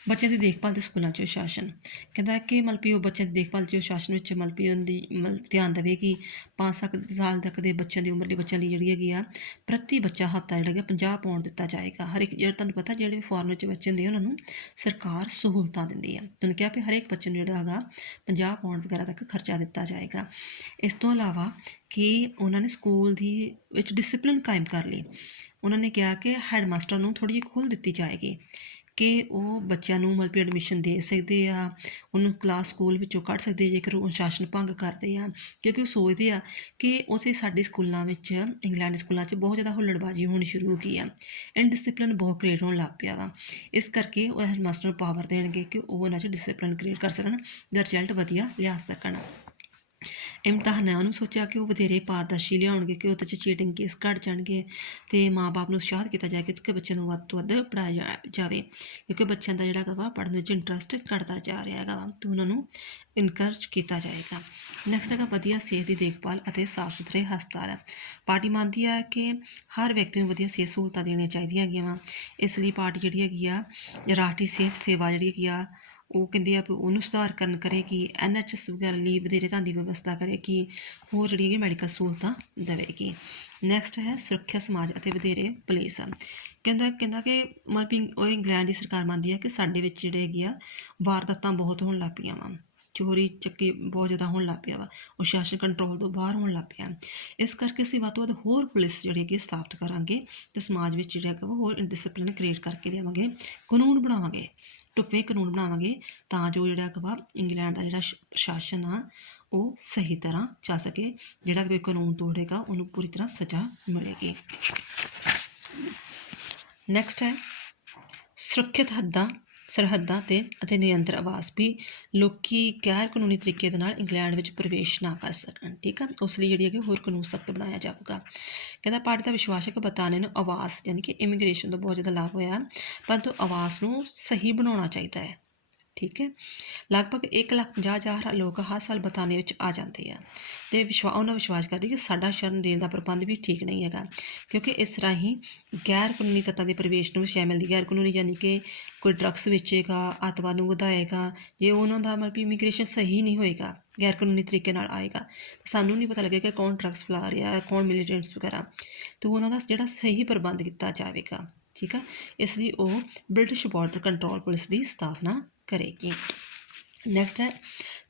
ਬੱਚਿਆਂ ਦੀ ਦੇਖਭਾਲ ਦੇ ਸਕੂਲਾਂ 'ਚ ਸ਼ਾਸਨ। ਕਹਿੰਦਾ ਕਿ ਮਤਲਬ ਕਿ ਉਹ ਬੱਚਿਆਂ ਦੀ ਦੇਖਭਾਲ 'ਚ ਸ਼ਾਸਨ ਵਿੱਚ ਮਤਲਬ ਕਿ ਉਹਦੀ ਧਿਆਨ ਦੇਵੇ ਕਿ 5 ਸਾਲ ਤੱਕ ਦੇ ਬੱਚਿਆਂ ਦੀ ਉਮਰ ਦੇ ਬੱਚਿਆਂ ਲਈ ਜਿਹੜੀ ਹੈਗੀ ਆ ਪ੍ਰਤੀ ਬੱਚਾ ਹਫ਼ਤਾ ਜਿਹੜਾ ਹੈਗਾ 50 ਪਾਉਂਡ ਦਿੱਤਾ ਜਾਏਗਾ। ਹਰ ਇੱਕ ਜਿਹੜਾ ਤੁਹਾਨੂੰ ਪਤਾ ਜਿਹੜੇ ਵੀ ਫੋਰਨ ਵਿੱਚ ਬੱਚੇ ਹੁੰਦੇ ਉਹਨਾਂ ਨੂੰ ਸਰਕਾਰ ਸਹੂਲਤਾਂ ਦਿੰਦੀ ਆ। ਤੁਹਾਨੂੰ ਕਿਹਾ ਵੀ ਹਰੇਕ ਬੱਚੇ ਨੂੰ ਜਿਹੜਾ ਹੈਗਾ 50 ਪਾਉਂਡ ਵਗੈਰਾ ਤੱਕ ਖਰਚਾ ਦਿੱਤਾ ਜਾਏਗਾ। ਇਸ ਤੋਂ ਇਲਾਵਾ ਕਿ ਉਹਨਾਂ ਨੇ ਸਕੂਲ ਦੀ ਵਿੱਚ ਡਿਸਿਪਲਿਨ ਕਾਇਮ ਕਰ ਲਈ। ਉਹਨਾਂ ਨੇ ਕਿਹਾ ਕਿ ਹੈਡ ਮਾਸਟਰ ਨੂੰ ਥੋੜ੍ਹੀ ਜਿਹੀ ਖੁੱਲ੍ਹ ਦਿੱਤੀ ਜਾਏਗੀ ਕਿ ਉਹ ਬੱਚਿਆਂ ਨੂੰ ਮਤਲਬ ਕਿ ਐਡਮਿਸ਼ਨ ਦੇ ਸਕਦੇ ਆ, ਉਹਨੂੰ ਕਲਾਸ ਸਕੂਲ ਵਿੱਚੋਂ ਕੱਢ ਸਕਦੇ ਜੇਕਰ ਉਹ ਅਨੁਸ਼ਾਸਨ ਭੰਗ ਕਰਦੇ ਆ, ਕਿਉਂਕਿ ਉਹ ਸੋਚਦੇ ਆ ਕਿ ਉੱਥੇ ਸਾਡੇ ਸਕੂਲਾਂ ਵਿੱਚ ਇੰਗਲੈਂਡ ਦੇ ਸਕੂਲਾਂ 'ਚ ਬਹੁਤ ਜ਼ਿਆਦਾ ਹੁੱਲੜਬਾਜ਼ੀ ਹੋਣੀ ਸ਼ੁਰੂ ਹੋ ਗਈ ਆ, ਇਨਡਿਸਿਪਲਿਨ ਬਹੁਤ ਕ੍ਰੀਏਟ ਹੋਣ ਲੱਗ ਪਿਆ ਵਾ। ਇਸ ਕਰਕੇ ਉਹ ਹੈਡ ਮਾਸਟਰ ਨੂੰ ਪਾਵਰ ਦੇਣਗੇ ਕਿ ਉਹ ਉਹਨਾਂ 'ਚ ਡਿਸਿਪਲਿਨ ਕ੍ਰੀਏਟ ਕਰ ਸਕਣ, ਦਾ ਰਿਜ਼ਲਟ ਵਧੀਆ ਲਿਆ ਸਕਣ। ਇਮਤਿਹਾਨਾਂ ਨੂੰ ਸੋਚਿਆ ਕਿ ਉਹ ਵਧੇਰੇ ਪਾਰਦਰਸ਼ੀ ਲਿਆਉਣਗੇ, ਕਿ ਉਹਦੇ 'ਚ ਚੀਟਿੰਗ ਕੇਸ ਘੱਟ ਜਾਣਗੇ ਅਤੇ ਮਾਂ ਬਾਪ ਨੂੰ ਉਤਸ਼ਾਹਿਤ ਕੀਤਾ ਜਾਏਗਾ ਕਿ ਬੱਚਿਆਂ ਨੂੰ ਵੱਧ ਤੋਂ ਵੱਧ ਪੜ੍ਹਾਇਆ ਜਾਵੇ, ਕਿਉਂਕਿ ਬੱਚਿਆਂ ਦਾ ਜਿਹੜਾ ਹੈਗਾ ਵਾ ਪੜ੍ਹਨ ਵਿੱਚ ਇੰਟਰਸਟ ਘੱਟਦਾ ਜਾ ਰਿਹਾ ਹੈਗਾ ਵਾ, ਅਤੇ ਉਹਨਾਂ ਨੂੰ ਇਨਕਰੇਜ ਕੀਤਾ ਜਾਏਗਾ। ਨੈਕਸਟ ਹੈਗਾ ਵਧੀਆ ਸਿਹਤ ਦੀ ਦੇਖਭਾਲ ਅਤੇ ਸਾਫ਼ ਸੁਥਰੇ ਹਸਪਤਾਲ। ਪਾਰਟੀ ਮੰਨਦੀ ਹੈ ਕਿ ਹਰ ਵਿਅਕਤੀ ਨੂੰ ਵਧੀਆ ਸਿਹਤ ਸਹੂਲਤਾਂ ਦੇਣੀਆਂ ਚਾਹੀਦੀਆਂ ਹੈਗੀਆਂ ਵਾ। ਇਸ ਲਈ ਪਾਰਟੀ ਜਿਹੜੀ ਹੈਗੀ ਆ ਰਾਸ਼ਟਰੀ ਸਿਹਤ ਸੇਵਾ ਜਿਹੜੀ ਹੈਗੀ ਆ ਉਹ ਕਹਿੰਦੇ ਆ ਵੀ ਉਹਨੂੰ ਸੁਧਾਰ ਕਰਨ ਕਰੇਗੀ। NHS ਵਗੈਰਾ ਲਈ ਵਧੇਰੇ ਧਨ ਦੀ ਵਿਵਸਥਾ ਕਰੇਗੀ, ਹੋਰ ਜਿਹੜੀਆਂ ਮੈਡੀਕਲ ਸਹੂਲਤਾਂ ਦੇਵੇਗੀ। ਨੈਕਸਟ ਹੈ ਸੁਰੱਖਿਆ ਸਮਾਜ ਅਤੇ ਵਧੇਰੇ ਪੁਲਿਸ। ਕਹਿੰਦਾ ਕਿ ਮਤਲਬ ਉਹ ਇੰਗਲੈਂਡ ਦੀ ਸਰਕਾਰ ਮੰਨਦੀ ਹੈ ਕਿ ਸਾਡੇ ਵਿੱਚ ਜਿਹੜੇ ਹੈਗੇ ਆ ਵਾਰਦਾਤਾਂ ਬਹੁਤ ਹੋਣ ਲੱਗ ਪਈਆਂ ਵਾ, ਚੋਰੀ ਚੱਕੀ ਬਹੁਤ ਜ਼ਿਆਦਾ ਹੋਣ ਲੱਗ ਪਿਆ ਵਾ, ਉਹ ਸ਼ਾਸਨ ਕੰਟਰੋਲ ਤੋਂ ਬਾਹਰ ਹੋਣ ਲੱਗ ਪਿਆ। ਇਸ ਕਰਕੇ ਅਸੀਂ ਵੱਧ ਤੋਂ ਵੱਧ ਹੋਰ ਪੁਲਿਸ ਜਿਹੜੀ ਹੈਗੀ ਸਥਾਪਿਤ ਕਰਾਂਗੇ ਅਤੇ ਸਮਾਜ ਵਿੱਚ ਜਿਹੜਾ ਹੈਗਾ ਵਾ ਹੋਰ ਇਨਡਿਸਿਪਲਿਨ ਕ੍ਰੀਏਟ ਕਰਕੇ ਦੇਵਾਂਗੇ, ਕਾਨੂੰਨ ਬਣਾਵਾਂਗੇ, ਢੁੱਕਵੇਂ ਕਾਨੂੰਨ ਬਣਾਵਾਂਗੇ ਤਾਂ ਜੋ ਜਿਹੜਾ ਹੈਗਾ ਵਾ ਇੰਗਲੈਂਡ ਦਾ ਜਿਹੜਾ ਪ੍ਰਸ਼ਾਸਨ ਆ ਉਹ ਸਹੀ ਤਰ੍ਹਾਂ ਚੱਲ ਸਕੇ। ਜਿਹੜਾ ਕੋਈ ਕਾਨੂੰਨ ਤੋੜੇਗਾ ਉਹਨੂੰ ਪੂਰੀ ਤਰ੍ਹਾਂ ਸਜ਼ਾ ਮਿਲੇਗੀ। ਨੈਕਸਟ ਹੈ ਸੁਰੱਖਿਅਤ ਸਰਹੱਦਾਂ ਅਤੇ ਨਿਰੰਤਰ ਆਵਾਸ, ਵੀ ਲੋਕੀ ਗੈਰ ਕਾਨੂੰਨੀ ਤਰੀਕੇ ਦੇ ਨਾਲ ਇੰਗਲੈਂਡ ਵਿੱਚ ਪ੍ਰਵੇਸ਼ ਨਾ ਕਰ ਸਕਣ। ਠੀਕ ਆ, ਉਸ ਲਈ ਜਿਹੜੀ ਹੈਗੀ ਹੋਰ ਕਾਨੂੰਨ ਸਖਤ ਬਣਾਇਆ ਜਾਊਗਾ। ਕਹਿੰਦਾ ਪਾਰਟੀ ਦਾ ਵਿਸ਼ਵਾਸ ਹੈ ਕਿ ਬਰਤਾਨੀਆ ਨੂੰ ਆਵਾਸ ਯਾਨੀ ਕਿ ਇਮੀਗ੍ਰੇਸ਼ਨ ਤੋਂ ਬਹੁਤ ਜ਼ਿਆਦਾ ਲਾਭ ਹੋਇਆ, ਪਰੰਤੂ ਆਵਾਸ ਨੂੰ ਸਹੀ ਬਣਾਉਣਾ ਚਾਹੀਦਾ ਹੈ। ਠੀਕ ਹੈ, ਲਗਭਗ 1,50,000 ਲੋਕ ਹਰ ਸਾਲ ਬਰਤਾਨੀਆ ਵਿੱਚ ਆ ਜਾਂਦੇ ਆ ਅਤੇ ਉਹਨਾਂ ਵਿਸ਼ਵਾਸ ਕਰਦੇ ਕਿ ਸਾਡਾ ਸ਼ਰਨ ਦੇਣ ਦਾ ਪ੍ਰਬੰਧ ਵੀ ਠੀਕ ਨਹੀਂ ਹੈਗਾ, ਕਿਉਂਕਿ ਇਸ ਰਾਹੀਂ ਗੈਰ ਕਾਨੂੰਨੀ ਤੱਤਾਂ ਦੇ ਪ੍ਰਵੇਸ਼ ਨੂੰ ਸ਼ਾਮਿਲ ਦੀ ਗੈਰ ਕਾਨੂੰਨੀ ਯਾਨੀ ਕਿ ਕੋਈ ਡਰੱਗਸ ਵੇਚੇਗਾ, ਅੱਤਵਾਦ ਨੂੰ ਵਧਾਏਗਾ, ਜੇ ਉਹਨਾਂ ਦਾ ਮਤਲਬ ਇਮੀਗ੍ਰੇਸ਼ਨ ਸਹੀ ਨਹੀਂ ਹੋਏਗਾ, ਗੈਰ ਕਾਨੂੰਨੀ ਤਰੀਕੇ ਨਾਲ ਆਏਗਾ, ਸਾਨੂੰ ਨਹੀਂ ਪਤਾ ਲੱਗੇਗਾ ਕੌਣ ਡਰੱਗਸ ਫੈਲਾ ਰਿਹਾ, ਕੌਣ ਮਿਲੀਟੈਂਟਸ ਵਗੈਰਾ, ਅਤੇ ਉਹਨਾਂ ਦਾ ਜਿਹੜਾ ਸਹੀ ਪ੍ਰਬੰਧ ਕੀਤਾ ਜਾਵੇਗਾ। ਠੀਕ ਆ, ਇਸ ਲਈ ਉਹ ਬ੍ਰਿਟਿਸ਼ ਬਾਰਡਰ ਕੰਟਰੋਲ ਪੁਲਿਸ ਦੀ ਸਥਾਪਨਾ ਕਰੇਗੀ। ਨੈਕਸਟ ਹੈ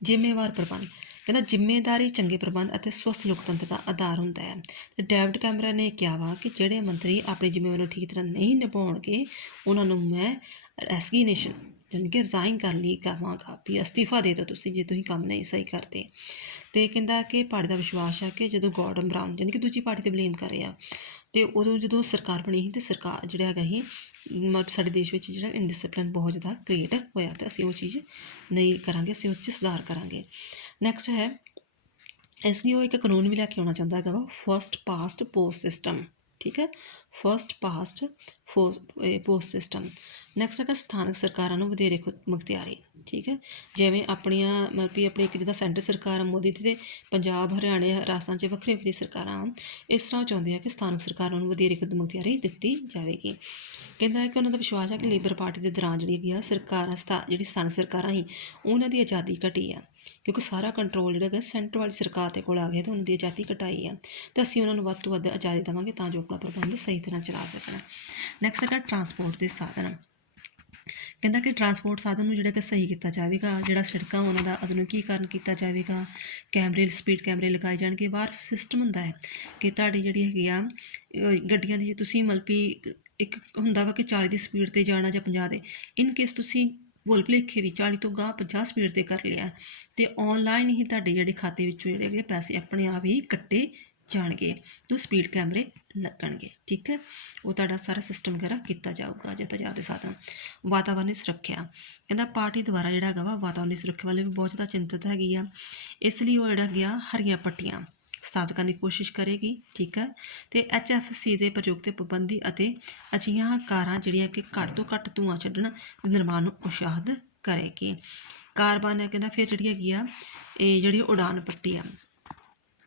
ਜ਼ਿੰਮੇਵਾਰ ਪ੍ਰਬੰਧ। ਕਹਿੰਦਾ ਜ਼ਿੰਮੇਦਾਰੀ ਚੰਗੇ ਪ੍ਰਬੰਧ ਅਤੇ ਸਵਸਥ ਲੋਕਤੰਤਰ ਦਾ ਆਧਾਰ ਹੁੰਦਾ ਹੈ। ਅਤੇ ਡੇਵਿਡ ਕੈਮਰਨ ਨੇ ਕਿਹਾ ਵਾ ਕਿ ਜਿਹੜੇ ਮੰਤਰੀ ਆਪਣੀ ਜ਼ਿੰਮੇਵਾਰੀ ਨੂੰ ਠੀਕ ਤਰ੍ਹਾਂ ਨਹੀਂ ਨਿਭਾਉਣਗੇ ਉਹਨਾਂ ਨੂੰ ਮੈਂ ਰੈਸੀਗਨੇਸ਼ਨ ਯਾਨੀ ਕਿ ਰਿਜ਼ਾਈਨ ਕਰਨ ਲਈ ਕਹਾਂਗਾ, ਵੀ ਅਸਤੀਫਾ ਦੇ ਦਿਓ ਤੁਸੀਂ ਜੇ ਤੁਸੀਂ ਕੰਮ ਨਹੀਂ ਸਹੀ ਕਰਦੇ। ਅਤੇ ਕਹਿੰਦਾ ਕਿ ਪਾਰਟੀ ਦਾ ਵਿਸ਼ਵਾਸ ਹੈ ਕਿ ਜਦੋਂ ਗੋਰਡਨ ਬਰਾਊਨ ਯਾਨੀ ਕਿ ਦੂਜੀ ਪਾਰਟੀ 'ਤੇ ਬਲੇਮ ਕਰ ਰਿਹਾ, ਅਤੇ ਉਦੋਂ ਜਦੋਂ ਸਰਕਾਰ ਬਣੀ ਸੀ ਅਤੇ ਸਰਕਾਰ ਜਿਹੜਾ ਹੈਗਾ ਸੀ ਮਤਲਬ ਸਾਡੇ ਦੇਸ਼ ਵਿੱਚ ਜਿਹੜਾ ਇਨਡਿਸਿਪਲਿਨ ਬਹੁਤ ਜ਼ਿਆਦਾ ਕ੍ਰੀਏਟ ਹੋਇਆ, ਅਤੇ ਅਸੀਂ ਉਹ ਚੀਜ਼ ਨਹੀਂ ਕਰਾਂਗੇ, ਅਸੀਂ ਉਸ 'ਚ ਸੁਧਾਰ ਕਰਾਂਗੇ। ਨੈਕਸਟ ਹੈ ਇਸ ਲਈ ਉਹ ਇੱਕ ਕਾਨੂੰਨ ਵੀ ਲੈ ਕੇ ਆਉਣਾ ਚਾਹੁੰਦਾ ਹੈਗਾ ਵਾ ਫਸਟ ਪਾਸਟ ਪੋਸਟ ਸਿਸਟਮ। ਠੀਕ ਹੈ, first past post system. Next ਹੈਗਾ ਸਥਾਨਕ ਸਰਕਾਰਾਂ ਨੂੰ ਵਧੇਰੇ ਖੁਦ ਮੁਖਤਿਆਰੀ। ਠੀਕ ਹੈ, ਜਿਵੇਂ ਆਪਣੀਆਂ ਮਤਲਬ ਕਿ ਆਪਣੀ ਇੱਕ ਜਿੱਦਾਂ ਸੈਂਟਰ ਸਰਕਾਰ ਮੋਦੀ ਦੀ, ਅਤੇ ਪੰਜਾਬ ਹਰਿਆਣੇ ਰਾਜਸਥਾਨ 'ਚ ਵੱਖਰੀ ਸਰਕਾਰਾਂ ਇਸ ਤਰ੍ਹਾਂ ਚਾਹੁੰਦੇ ਆ ਕਿ ਸਥਾਨਕ ਸਰਕਾਰਾਂ ਨੂੰ ਵਧੇਰੇ ਖੁਦ ਮੁਖਤਿਆਰੀ ਦਿੱਤੀ ਜਾਵੇਗੀ। ਕਹਿੰਦਾ ਕਿ ਉਹਨਾਂ ਦਾ ਵਿਸ਼ਵਾਸ ਹੈ ਕਿ ਲੇਬਰ ਪਾਰਟੀ ਦੇ ਦੌਰਾਨ ਜਿਹੜੀ ਹੈਗੀ ਆ ਜਿਹੜੀ ਸਥਾਨਕ ਸਰਕਾਰਾਂ ਸੀ ਉਹਨਾਂ ਦੀ ਆਜ਼ਾਦੀ ਘਟੀ ਆ, ਕਿਉਂਕਿ ਸਾਰਾ ਕੰਟਰੋਲ ਜਿਹੜਾ ਹੈਗਾ ਸੈਂਟਰ ਵਾਲੀ ਸਰਕਾਰ ਦੇ ਕੋਲ ਆ ਗਿਆ, ਤੇ ਉਹਨਾਂ ਦੀ ਆਜ਼ਾਦੀ ਘਟਾਈ ਆ, ਤੇ ਅਸੀਂ ਉਹਨਾਂ ਨੂੰ ਵੱਧ ਤੋਂ ਵੱਧ ਆਜ਼ਾਦੀ ਦੇਵਾਂਗੇ ਤਾਂ ਜੋ ਆਪਣਾ ਪ੍ਰਬੰਧ ਸਹੀ ਤਰ੍ਹਾਂ ਚਲਾ ਸਕਣ। ਨੈਕਸਟ ਹੈਗਾ ਟਰਾਂਸਪੋਰਟ ਦੇ ਸਾਧਨ। ਕਹਿੰਦਾ ਕਿ ਟਰਾਂਸਪੋਰਟ ਸਾਧਨ ਨੂੰ ਜਿਹੜਾ ਕਿ ਸਹੀ ਕੀਤਾ ਜਾਵੇਗਾ, ਜਿਹੜਾ ਸੜਕਾਂ ਉਹਨਾਂ ਦਾ ਆਧੁਨਿਕੀਕਰਨ ਕੀਤਾ ਜਾਵੇਗਾ, ਕੈਮਰੇ ਸਪੀਡ ਕੈਮਰੇ ਲਗਾਏ ਜਾਣਗੇ। ਬਾਹਰ ਸਿਸਟਮ ਹੁੰਦਾ ਹੈ ਕਿ ਤੁਹਾਡੀ ਜਿਹੜੀ ਹੈਗੀ ਆ ਗੱਡੀਆਂ ਦੀ, ਜੇ ਤੁਸੀਂ ਮਤਲਬ ਵੀ ਇੱਕ ਹੁੰਦਾ ਵਾ ਕਿ 40 ਦੀ ਸਪੀਡ 'ਤੇ ਜਾਣਾ ਜਾਂ 50 ਦੇ, ਇਨ ਕੇਸ ਤੁਸੀਂ ਭੁੱਲ ਭੁਲੇਖੇ ਵੀ 40 ਤੋਂ ਗਾਂਹ 50 ਸਪੀਡ 'ਤੇ ਕਰ ਲਿਆ, ਤੇ ਔਨਲਾਈਨ ਹੀ ਤੁਹਾਡੇ ਜਿਹੜੇ ਖਾਤੇ ਵਿੱਚੋਂ ਜਿਹੜੇ ਹੈਗੇ ਪੈਸੇ ਆਪਣੇ ਆਪ ਹੀ ਕੱਟੇ ਜਾਣਗੇ, ਤੋਂ ਸਪੀਡ ਕੈਮਰੇ ਲੱਗਣਗੇ। ਠੀਕ ਹੈ, ਉਹ ਤੁਹਾਡਾ ਸਾਰਾ ਸਿਸਟਮ ਵਗੈਰਾ ਕੀਤਾ ਜਾਊਗਾ। ਯਾਤਾਯਾਤ ਦੇ ਸਾਧਨ। ਵਾਤਾਵਰਨ ਦੀ ਸੁਰੱਖਿਆ। ਕਹਿੰਦਾ ਪਾਰਟੀ ਦੁਆਰਾ ਜਿਹੜਾ ਹੈਗਾ ਵਾ ਵਾਤਾਵਰਨ ਦੀ ਸੁਰੱਖਿਆ ਵੱਲ ਵੀ ਬਹੁਤ ਜ਼ਿਆਦਾ ਚਿੰਤਤ ਹੈਗੀ ਆ, ਇਸ ਲਈ ਉਹ ਜਿਹੜਾ ਗਿਆ ਹਰੀਆਂ ਪੱਟੀਆਂ ਸਥਾਪਿਤ ਕਰਨ ਦੀ ਕੋਸ਼ਿਸ਼ ਕਰੇਗੀ। ਠੀਕ ਹੈ, ਤੇ HFC ਦੇ ਪ੍ਰਯੋਗ 'ਤੇ ਪਾਬੰਦੀ ਅਤੇ ਅਜਿਹੀਆਂ ਕਾਰਾਂ ਜਿਹੜੀਆਂ ਕਿ ਘੱਟ ਤੋਂ ਘੱਟ ਧੂੰਆਂ ਛੱਡਣ ਦੇ ਨਿਰਮਾਣ ਨੂੰ ਉਤਸ਼ਾਹਿਤ ਕਰੇਗੀ। ਕਾਰਬਨ ਕਹਿੰਦਾ ਫਿਰ ਜਿਹੜੀ ਹੈਗੀ ਆ ਇਹ ਜਿਹੜੀ ਉਡਾਨ ਪੱਟੀ ਆ,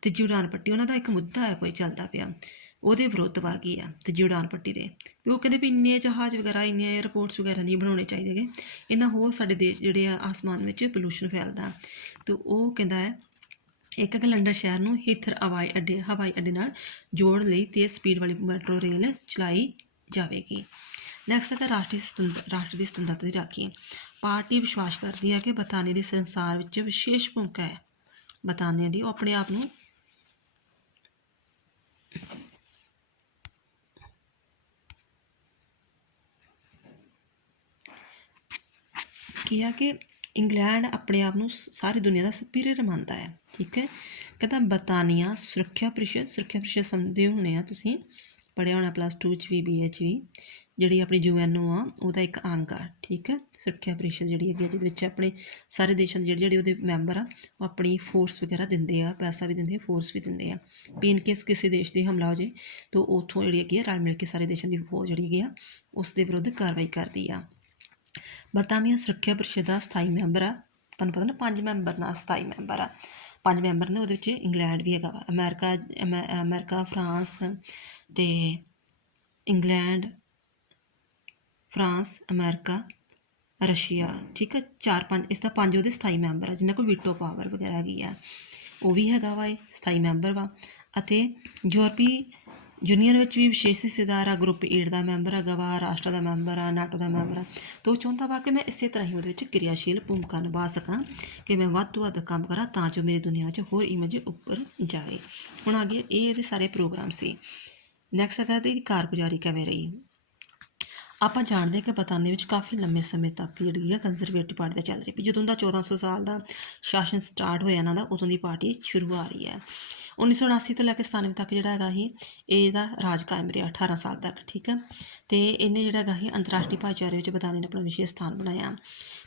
ਤੀਜੀ ਉਡਾਨ ਪੱਟੀ, ਉਹਨਾਂ ਦਾ ਇੱਕ ਮੁੱਦਾ ਹੈ ਕੋਈ ਚੱਲਦਾ ਪਿਆ, ਉਹਦੇ ਵਿਰੁੱਧ ਵਾ ਗਈ ਆ ਤੀਜੀ ਉਡਾਨ ਪੱਟੀ ਦੇ, ਵੀ ਉਹ ਕਹਿੰਦੇ ਵੀ ਇੰਨੇ ਜਹਾਜ਼ ਵਗੈਰਾ ਇੰਨੇ ਏਅਰਪੋਰਟਸ ਵਗੈਰਾ ਨਹੀਂ ਬਣਾਉਣੇ ਚਾਹੀਦੇ ਗੇ, ਇਹਨਾਂ ਹੋਰ ਸਾਡੇ ਦੇਸ਼ ਜਿਹੜੇ ਆ ਆਸਮਾਨ ਵਿੱਚ ਪੋਲੂਸ਼ਨ ਫੈਲਦਾ। ਅਤੇ ਉਹ ਕਹਿੰਦਾ ਹੈ ਇੱਕ ਲੰਡਨ ਸ਼ਹਿਰ ਨੂੰ ਹੀਥਰ ਹਵਾਈ ਅੱਡੇ ਨਾਲ ਜੋੜਨ ਲਈ ਤੇਜ਼ ਸਪੀਡ ਵਾਲੀ ਮੈਟਰੋ ਰੇਲ ਚਲਾਈ ਜਾਵੇਗੀ। ਨੈਕਸਟ ਹੈ ਰਾਸ਼ਟਰ ਦੀ ਸੁਤੰਤਰਤਾ ਦੀ ਰਾਖੀ। ਪਾਰਟੀ ਵਿਸ਼ਵਾਸ ਕਰਦੀ ਹੈ ਕਿ ਬਰਤਾਨੀਆ ਦੀ ਸੰਸਾਰ ਵਿੱਚ ਵਿਸ਼ੇਸ਼ ਭੂਮਿਕਾ ਹੈ। ਬਰਤਾਨੀਆ ਦੀ ਉਹ ਆਪਣੇ ਆਪ ਨੂੰ ਕਿਹਾ ਕਿ ਇੰਗਲੈਂਡ ਆਪਣੇ ਆਪ ਨੂੰ ਸਾਰੀ ਦੁਨੀਆ ਦਾ ਸੁਪੀਰੀਅਰ ਮੰਨਦਾ ਹੈ। ਠੀਕ ਹੈ, ਕਹਿੰਦਾ ਬਰਤਾਨੀਆ ਸੁਰੱਖਿਆ ਪ੍ਰੀਸ਼ਦ ਸਮਝਦੇ ਹੋਣੇ ਆ, ਤੁਸੀਂ ਪੜ੍ਹਿਆ ਹੋਣਾ +2 'ਚ ਵੀ BA 'ਚ ਵੀ, ਜਿਹੜੀ ਆਪਣੀ UNO ਆ ਉਹਦਾ ਇੱਕ ਅੰਗ ਆ। ਠੀਕ ਹੈ, ਸੁਰੱਖਿਆ ਪ੍ਰੀਸ਼ਦ ਜਿਹੜੀ ਹੈਗੀ ਆ, ਜਿਹਦੇ ਵਿੱਚ ਆਪਣੇ ਸਾਰੇ ਦੇਸ਼ਾਂ ਦੇ ਜਿਹੜੇ ਉਹਦੇ ਮੈਂਬਰ ਆ ਉਹ ਆਪਣੀ ਫੋਰਸ ਵਗੈਰਾ ਦਿੰਦੇ ਆ, ਪੈਸਾ ਵੀ ਦਿੰਦੇ ਆ, ਫੋਰਸ ਵੀ ਦਿੰਦੇ ਆ, ਵੀ ਇਨ ਕੇਸ ਕਿਸੇ ਦੇਸ਼ 'ਤੇ ਹਮਲਾ ਹੋ ਜਾਏ ਤਾਂ ਉੱਥੋਂ ਜਿਹੜੀ ਹੈਗੀ ਆ ਰਲ ਮਿਲ ਕੇ ਸਾਰੇ ਦੇਸ਼ਾਂ ਦੀ ਫੌਜ ਜਿਹੜੀ ਹੈਗੀ ਆ ਉਸ ਦੇ ਵਿਰੁੱਧ ਕਾਰਵਾਈ ਕਰਦੀ ਆ। ਬਰਤਾਨੀਆ ਸੁਰੱਖਿਆ ਪ੍ਰੀਸ਼ਦ ਦਾ ਸਥਾਈ ਮੈਂਬਰ ਆ, ਤੁਹਾਨੂੰ ਪਤਾ ਨਾ 5 ਮੈਂਬਰ ਨਾਲ ਸਥਾਈ ਮੈਂਬਰ ਆ, 5 ਮੈਂਬਰ ਨੇ, ਉਹਦੇ ਵਿੱਚ ਇੰਗਲੈਂਡ ਵੀ ਹੈਗਾ ਵਾ, ਅਮਰੀਕਾ, ਫਰਾਂਸ ਅਤੇ ਇੰਗਲੈਂਡ, ਫਰਾਂਸ, ਅਮਰੀਕਾ, ਰਸ਼ੀਆ। ਠੀਕ ਹੈ, 4-5 ਇਸ ਦਾ 5 ਉਹਦੇ ਸਥਾਈ ਮੈਂਬਰ ਆ, ਜਿਨ੍ਹਾਂ ਕੋਲ ਵੀਟੋ ਪਾਵਰ ਵਗੈਰਾ ਹੈਗੀ ਆ, ਉਹ ਵੀ ਹੈਗਾ ਵਾ, ਇਹ ਸਥਾਈ ਮੈਂਬਰ ਵਾ। ਅਤੇ ਯੂਰਪੀ ਯੂਨੀਅਨ ਵਿੱਚ ਵੀ ਵਿਸ਼ੇਸ਼ ਹਿੱਸੇਦਾਰ ਆ, ਗਰੁੱਪ 8 ਦਾ ਮੈਂਬਰ ਹੈਗਾ ਵਾ, ਰਾਸ਼ਟਰ ਦਾ ਮੈਂਬਰ ਆ, ਨਾਟੋ ਦਾ ਮੈਂਬਰ ਆ। ਤਾਂ ਉਹ ਚਾਹੁੰਦਾ ਵਾ ਕਿ ਮੈਂ ਇਸੇ ਤਰ੍ਹਾਂ ਹੀ ਉਹਦੇ ਵਿੱਚ ਕਿਰਿਆਸ਼ੀਲ ਭੂਮਿਕਾ ਨਿਭਾ ਸਕਾਂ, ਕਿ ਮੈਂ ਵੱਧ ਤੋਂ ਵੱਧ ਕੰਮ ਕਰਾਂ ਤਾਂ ਜੋ ਮੇਰੀ ਦੁਨੀਆ 'ਚ ਹੋਰ ਇਮੇਜ ਉੱਪਰ ਜਾਵੇ। ਹੁਣ ਅੱਗੇ ਇਹ ਇਹਦੇ ਸਾਰੇ ਪ੍ਰੋਗਰਾਮ ਸੀ। ਨੈਕਸਟ ਹੈਗਾ ਇਹਦੀ ਕਾਰਗੁਜ਼ਾਰੀ ਕਿਵੇਂ ਰਹੀ। ਆਪਾਂ ਜਾਣਦੇ ਕਿ ਬਰਤਾਨੀਆ ਵਿੱਚ ਕਾਫੀ ਲੰਮੇ ਸਮੇਂ ਤੱਕ ਜਿਹੜੀ ਹੈ ਕੰਜ਼ਰਵੇਟਿਵ ਪਾਰਟੀ ਦਾ ਚੱਲ ਰਹੀ, ਵੀ ਜਦੋਂ ਦਾ 1400 ਸਾਲ ਦਾ ਸ਼ਾਸਨ ਸਟਾਰਟ ਹੋਇਆ ਇਹਨਾਂ ਦਾ, ਉਦੋਂ ਦੀ ਪਾਰਟੀ ਸ਼ੁਰੂ ਆ ਰਹੀ ਹੈ। 1979 ਤੋਂ ਲੈ ਕੇ 97 ਤੱਕ ਜਿਹੜਾ ਹੈਗਾ ਸੀ ਇਹਦਾ ਰਾਜ ਕਾਇਮ ਰਿਹਾ 18 ਸਾਲ ਤੱਕ। ਠੀਕ ਹੈ, ਅਤੇ ਇਹਨੇ ਜਿਹੜਾ ਹੈਗਾ ਸੀ ਅੰਤਰਰਾਸ਼ਟਰੀ ਭਾਈਚਾਰੇ ਵਿੱਚ ਬਰਤਾਨੀਆ ਨੇ ਆਪਣਾ ਵਿਸ਼ੇਸ਼ ਸਥਾਨ ਬਣਾਇਆ।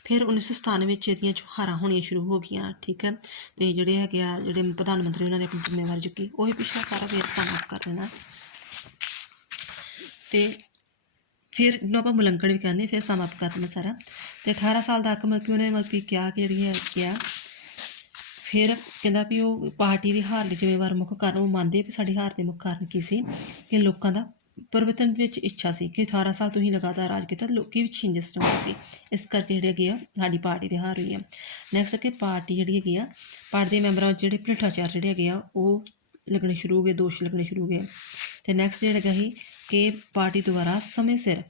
ਫਿਰ 1997 ਵਿੱਚ ਇਹਦੀਆਂ ਹਾਰਾਂ ਹੋਣੀਆਂ ਸ਼ੁਰੂ ਹੋ ਗਈਆਂ। ਠੀਕ ਹੈ, ਅਤੇ ਜਿਹੜੇ ਹੈਗੇ ਆ ਜਿਹੜੇ ਪ੍ਰਧਾਨ ਮੰਤਰੀ ਉਹਨਾਂ ਨੇ ਆਪਣੀ ਜ਼ਿੰਮੇਵਾਰੀ ਚੁੱਕੀ, ਉਹੀ ਪਿਛਲਾ ਸਾਰਾ ਫੇਰ ਸਮਾਪਤ ਕਰ ਦੇਣਾ। ਅਤੇ ਫਿਰ ਜਿਹਨੂੰ ਆਪਾਂ ਮੁਲੰਕਣ ਵੀ ਕਹਿੰਦੇ, ਫਿਰ ਸਮਾਪਤ ਕਰ ਦੇਣਾ ਸਾਰਾ। ਅਤੇ 18 ਸਾਲ ਤੱਕ ਮਤਲਬ ਕਿ ਉਹਨੇ ਮਤਲਬ ਕਿ ਕਿਹਾ ਕਿ ਜਿਹੜੀ ਹੈ ਕਿਹਾ, ਫਿਰ ਕਹਿੰਦਾ ਵੀ ਉਹ ਪਾਰਟੀ ਦੀ ਹਾਰ ਦੇ ਜ਼ਿੰਮੇਵਾਰ ਮੁੱਖ ਕਾਰਨ ਉਹ ਮੰਨਦੇ ਵੀ ਸਾਡੀ ਹਾਰ ਦੇ ਮੁੱਖ ਕਾਰਨ ਕੀ ਸੀ, ਕਿ ਲੋਕਾਂ ਦਾ ਪਰਿਵਰਤਨ ਵਿੱਚ ਇੱਛਾ ਸੀ, ਕਿ 18 ਸਾਲ ਤੁਸੀਂ ਲਗਾਤਾਰ ਰਾਜ ਕੀਤਾ, ਲੋਕੀ ਵੀ ਚੇਂਜਸ ਚਾਹੁੰਦੇ ਸੀ, ਇਸ ਕਰਕੇ ਜਿਹੜੀ ਹੈਗੀ ਆ ਸਾਡੀ ਪਾਰਟੀ ਦੀ ਹਾਰ ਹੋਈ ਆ। ਨੈਕਸਟ ਕਿ ਪਾਰਟੀ ਜਿਹੜੀ ਹੈਗੀ ਆ, ਪਾਰਟੀ ਦੇ ਮੈਂਬਰਾਂ ਵਿੱਚ ਜਿਹੜੇ ਭ੍ਰਿਸ਼ਟਾਚਾਰ ਜਿਹੜੇ ਹੈਗੇ ਆ ਉਹ ਲੱਗਣੇ ਸ਼ੁਰੂ ਹੋ ਗਏ, ਦੋਸ਼ ਲੱਗਣੇ ਸ਼ੁਰੂ ਹੋ ਗਏ। ਅਤੇ ਨੈਕਸਟ ਜਿਹੜਾ ਹੈਗਾ ਸੀ ਕਿ ਪਾਰਟੀ ਦੁਆਰਾ ਸਮੇਂ ਸਿਰ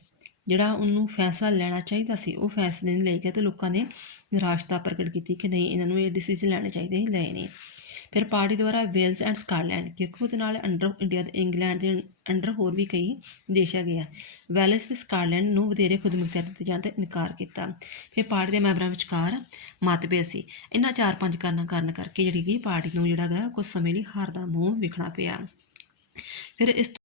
ਜਿਹੜਾ ਉਹਨੂੰ ਫੈਸਲਾ ਲੈਣਾ ਚਾਹੀਦਾ ਸੀ ਉਹ ਫੈਸਲੇ ਨਹੀਂ ਲਏ ਗਏ, ਅਤੇ ਲੋਕਾਂ ਨੇ ਨਿਰਾਸ਼ਤਾ ਪ੍ਰਗਟ ਕੀਤੀ ਕਿ ਨਹੀਂ ਇਹਨਾਂ ਨੂੰ ਇਹ ਡਿਸੀਜ਼ਨ ਲੈਣੇ ਚਾਹੀਦੇ ਸੀ, ਲਏ ਨੇ। ਫਿਰ ਪਾਰਟੀ ਦੁਆਰਾ ਵੇਲਜ਼ ਐਂਡ ਸਕਾਟਲੈਂਡ, ਕਿਉਂਕਿ ਉਹਦੇ ਨਾਲ ਅੰਡਰ ਇੰਡੀਆ ਦੇ ਇੰਗਲੈਂਡ ਦੇ ਅੰਡਰ ਹੋਰ ਵੀ ਕਈ ਦੇਸ਼ ਹੈਗੇ ਆ, ਵੈਲਜ਼ ਅਤੇ ਸਕਾਟਲੈਂਡ ਨੂੰ ਵਧੇਰੇ ਖੁਦਮੁਖਤਿਆਰ ਦਿੱਤੇ ਜਾਣ ਤੋਂ ਇਨਕਾਰ ਕੀਤਾ। ਫਿਰ ਪਾਰਟੀ ਦੇ ਮੈਂਬਰਾਂ ਵਿਚਕਾਰ ਮਤਭੇਦ ਸੀ। ਇਹਨਾਂ 4-5 ਕਾਰਨ ਕਰਕੇ ਜਿਹੜੀ ਕਿ ਪਾਰਟੀ ਨੂੰ ਜਿਹੜਾ ਹੈਗਾ ਕੁਝ ਸਮੇਂ ਲਈ ਹਾਰ ਦਾ ਮੂੰਹ ਵੇਖਣਾ ਪਿਆ। ਫਿਰ ਇਸ